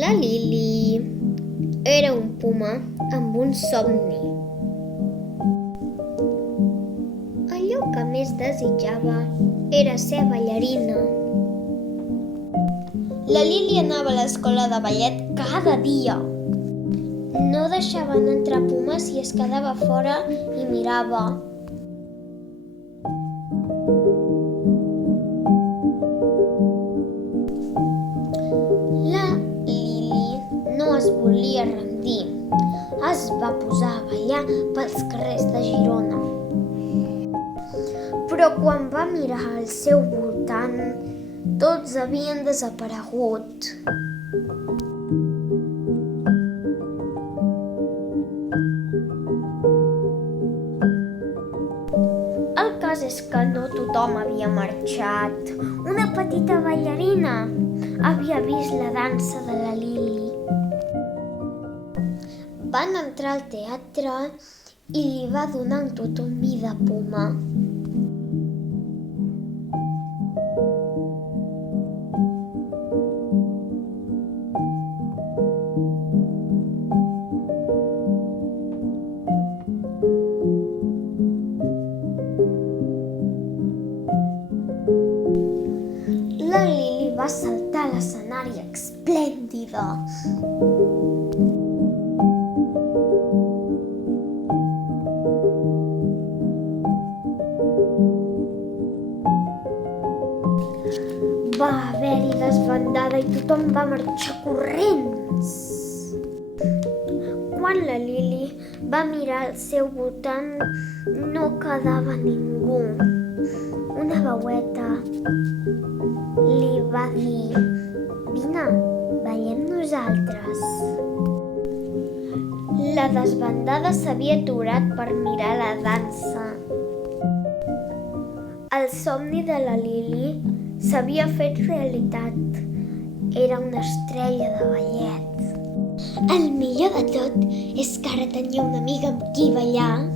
La Lili era un puma amb un somni. Allò que més desitjava era ser ballarina. La Lili anava a l'escola de ballet cada dia. No deixaven entrar pumes i es quedava fora i mirava. La Lili no es volia rendir. Es va posar a ballar pels carrers de Girona. Però quan va mirar al seu voltant, tots havien desaparegut. El cas és que no tothom havia marxat. Una petita ballarina havia vist la dansa de la Lili. Van entrar al teatre i li va donar un totomí de puma. La Lili va saltar a l'escenari esplèndida. Va haver-hi desbandada i tothom va marxar corrents. Quan la Lili va mirar al seu voltant, no quedava ningú. Una veueta li va dir: «Vine, ballem nosaltres». La desbandada s'havia aturat per mirar la dansa. El somni de la Lili s'havia fet realitat. Era una estrella de ballet. El millor de tot és que ara tenia una amiga amb qui ballar.